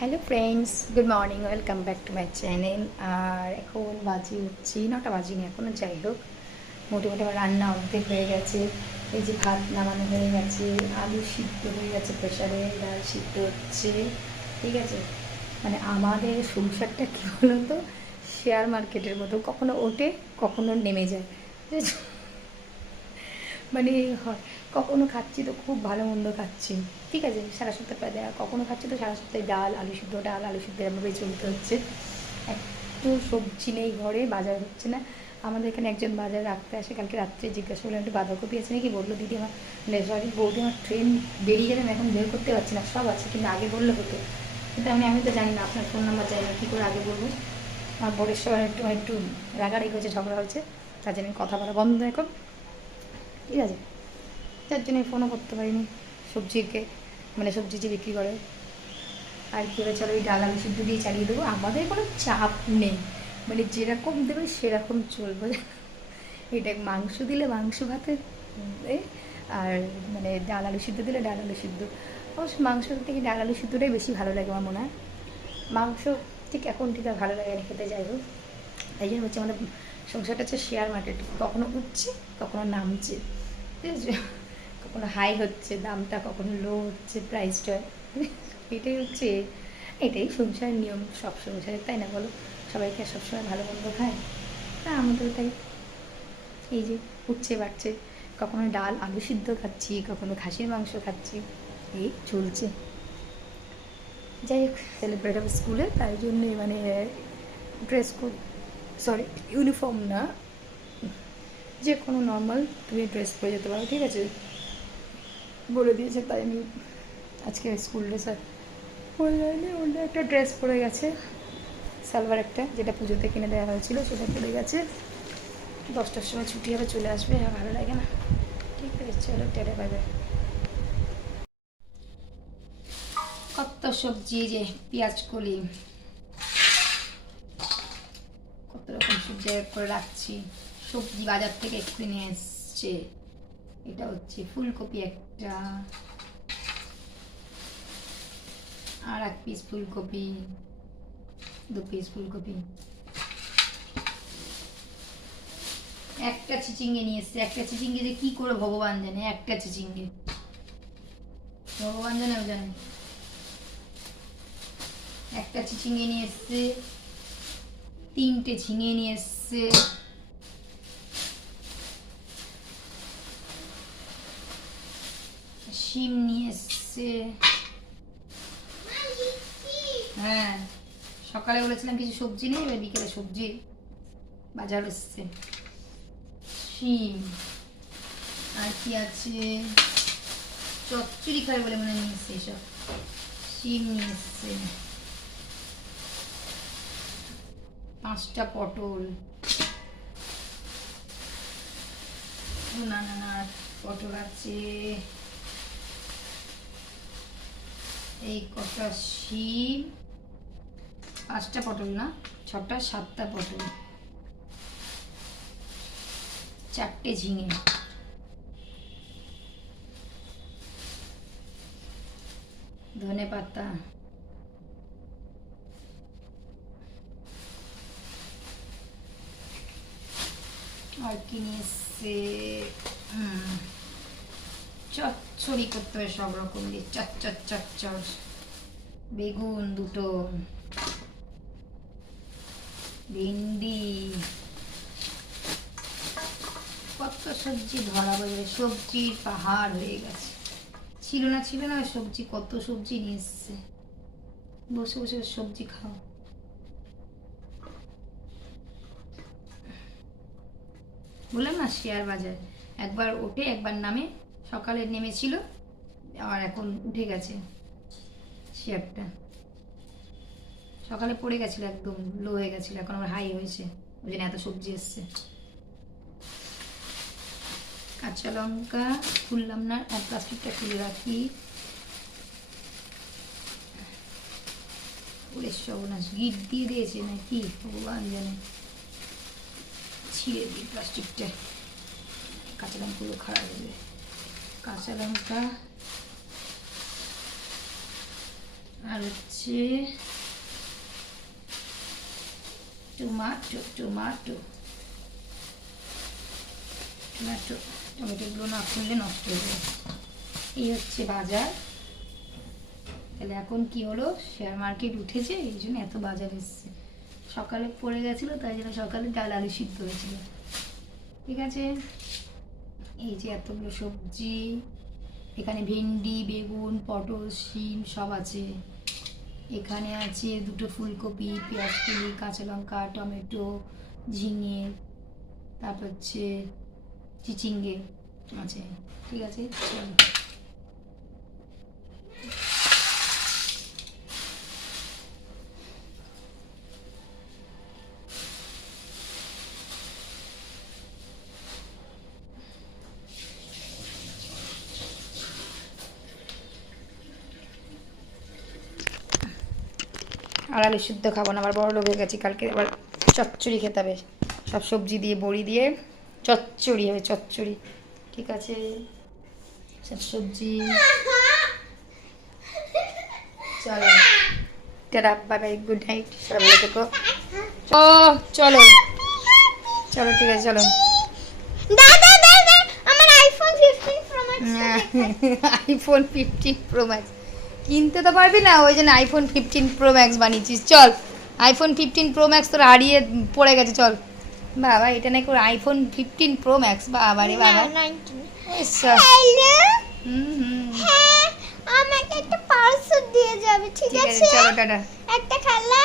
Hello friends good morning welcome back to my channel আর এখন বাজি হচ্ছি নটা বাজিনি এখনও যাই হোক। মোটামুটি আমার রান্না অর্ধেক হয়ে গেছে। এই যে ভাত নামানো হয়ে গেছে, আলু সিদ্ধ হয়ে গেছে প্রেশারে ডাল সিদ্ধ হচ্ছে। ঠিক আছে? মানে আমাদের সংসারটা কী বলুন তো শেয়ার মার্কেটের মতো। কখনো ওঠে, কখনো নেমে যায়? মানে হয়। কখনো খাচ্ছি তো খুব ভালো মন্দ খাচ্ছি। ঠিক আছে? সারা সপ্তাহে প্রায় দেয়া কখনো খাচ্ছি তো সারা সপ্তাহে ডাল, আলু সিদ্ধ, ডাল, আলু সিদ্ধ এরমভাবেই চলতে হচ্ছে। একটু সবজি নেই ঘরে, বাজার হচ্ছে না। আমাদের এখানে একজন বাজার রাখতে আসে, কালকে রাত্রে জিজ্ঞাসা করলাম, একটু বাঁধাকপি আছে নাকি? বলল, দিদি, আমার মানে সরি বৌদি, আমার ট্রেন বেরিয়ে যাবে আমি এখন বের করতে পারছি না। সব আছে, কিন্তু আগে বললে হতো। কিন্তু আমি আমি তো জানি না, আপনার ফোন নাম্বার জানি না, কী করে আগে বলব? আমার বোর্ডের সময় একটু একটু রাগারাগি হয়েছে, ঝগড়া হয়েছে, তার জন্য কথা বলা বন্ধ এখন। ঠিক আছে? যার জন্য ফোনও করতে পারিনি। সবজিকে মানে সবজি যে বিক্রি করে। আর কী চলো ওই ডাল আলু সিদ্ধ দিয়ে চালিয়ে দেবো। আমাদের কোনো চাপ নেই। মানে যেরকম দেবে সেরকম চলবে। এটা মাংস দিলে মাংস ভাতে আর মানে ডাল আলু সিদ্ধ দিলে ডাল আলু সিদ্ধ। অবশ্য মাংস থেকে ডাল আলু সিদ্ধটাই বেশি ভালো লাগে আমার মনে হয়। মাংস ঠিক এখন ঠিক আর ভালো লাগে না খেতে, যাই হোক। তাই জন্য হচ্ছে আমাদের সংসারটা হচ্ছে শেয়ার মার্কেট। কখনো উঠছে, কখনো নামছে। ঠিক আছে? কখনো হাই হচ্ছে, দামটা কখনো লো হচ্ছে প্রাইসটা এটাই হচ্ছে, এটাই সংসারের নিয়ম, সব সংসারের, তাই না বলো? সবাইকে আর সবসময় ভালো মন্দ খায়? তা আমাদেরও তাই। এই যে উঠছে বাড়ছে, কখনো ডাল, আলু সিদ্ধ খাচ্ছি, কখনো খাসির মাংস খাচ্ছি, এই চলছে। যাই হোক সেলিব্রেট হবে স্কুলে তাই জন্যে মানে ড্রেস কোড সরি ইউনিফর্ম না, যে কোনো নর্মাল তুমি ড্রেস পরে যেতে পারো, ঠিক আছে? বলে দিয়েছে, তাই আমি আজকে স্কুল ড্রেস আর যায়নি অন্য একটা ড্রেস পরে গেছে সালভার একটা, যেটা পুজোতে কিনে দেওয়া হয়েছিল, সেটা পরে গেছে। দশটার সময় ছুটি হবে, চলে আসবে, আর ভালো লাগে না। ঠিক আছে, চলো টেরে পাবে কত সবজি যে, পেঁয়াজ, কলি। কত রকম সবজি করে রাখছি। সবজি বাজার থেকে একটু নিয়ে এসছে। এটা হচ্ছে ফুলকপি একটা। আর এক পিস ফুলকপি, দু পিস ফুলকপি। একটা চিচিঙ্গে নিয়ে এসছে। একটা চিচিঙ্গে যে কি করে ভগবান জানে? একটা চিচিঙ্গে। ভগবান জানে জানে। একটা চিচিঙ্গে নিয়ে এসছে। তিনটে ঝিঙে নিয়ে এসছে। শিম নিয়ে এসছে হ্যাঁ সকালে বলেছিলাম কিছু সবজি নেই এবার বিকেলে সবজি বাজার এসছে। শিম, আর কি আছে? চচ্চড়ি খাবে বলে মনে নিয়ে এসছে এসব। শিম নিয়ে এসছে পাঁচটা পটল। না না না পটল আছে। এই কটা শিম, পাঁচটা পটল না, ছটা, সাতটা পটল, চারটে ঝিঙে। ধনে পাতা। আর কি নিয়ে চচ্চড়ি করতে হবে সব রকম দিয়ে চচ্চর চচ্চর বেগুন দুটো। ভিন্ডি। কত সবজি ধরা বাজারে, সবজির পাহাড় হয়ে গেছে। ছিল না ছিল না সবজি, কত সবজি নিয়ে এসছে। বসে বসে সবজি খাও। বললাম না, শেয়ার বাজার। একবার ওঠে, একবার নামে। সকালে নেমেছিল, আর এখন উঠে গেছে শেয়ারটা সকালে পড়ে গেছিল একদম লো হয়ে গেছিল, এখন আমার হাই হয়েছে। ওই জন্য এত সবজি এসছে। কাঁচা লঙ্কা খুললাম না, আর প্লাস্টিকটা খুলে রাখি। ওরে সর্বনাশ গিট দিয়ে দিয়েছে নাকি? ভগবান জানে। ছিঁড়ে দিই প্লাস্টিকটা কাঁচা লঙ্কাগুলো খারাপ হয়ে যাবে। কাঁচা লঙ্কা আর হচ্ছে টমাটো টমাটো, টমেটো, টমেটোগুলো না খুললে নষ্ট হয়ে এই হচ্ছে বাজার। তাহলে এখন কি হলো? শেয়ার মার্কেট উঠেছে, এই জন্য এত বাজার এসছে। সকালে পড়ে গেছিল, তাই জন্য সকালে ডাল আলু সিদ্ধ হয়েছিল। ঠিক আছে? এই যে এতগুলো সবজি, এখানে ভেন্ডি, বেগুন, পটল, শিম সব আছে। এখানে আছে দুটো ফুলকপি, পেঁয়াজ কলি, কাঁচা লঙ্কা, টমেটো, ঝিঙে, তারপর হচ্ছে চিচিঙ্গে আছে। ঠিক আছে? আর আলু সিদ্ধ খাব না আমার বড় লোক হয়ে গেছি কালকে আবার চচ্চড়ি খেতে হবে। সব সবজি দিয়ে বড়ি দিয়ে চচ্চড়ি হবে চচ্চড়ি। ঠিক আছে? সব সবজি। চলো। Tata bye bye good night সবাই ভালো থেকো। ও চলো। চলো ঠিক আছে চলো। দাদা দাদা আমার iPhone 15 Pro Max iPhone fifteen Pro Max কিনতে তো পারবি না ওই জন্য আইফোন ফিফটিন প্রো ম্যাক্স বানিয়েছিস চল। আইফোন ফিফটিন প্রো ম্যাক্স তোর হারিয়ে পড়ে গেছে চল। বাবা এটা নাকি ওর আইফোন ফিফটিন প্রো ম্যাক্স বাবা রে বাবা। 19 ইস, হ্যালো হুম হুম। হ্যাঁ আমাকে একটা পার্সেল দিয়ে যাবে ঠিক আছে? চলো টাটা। একটা খেলা?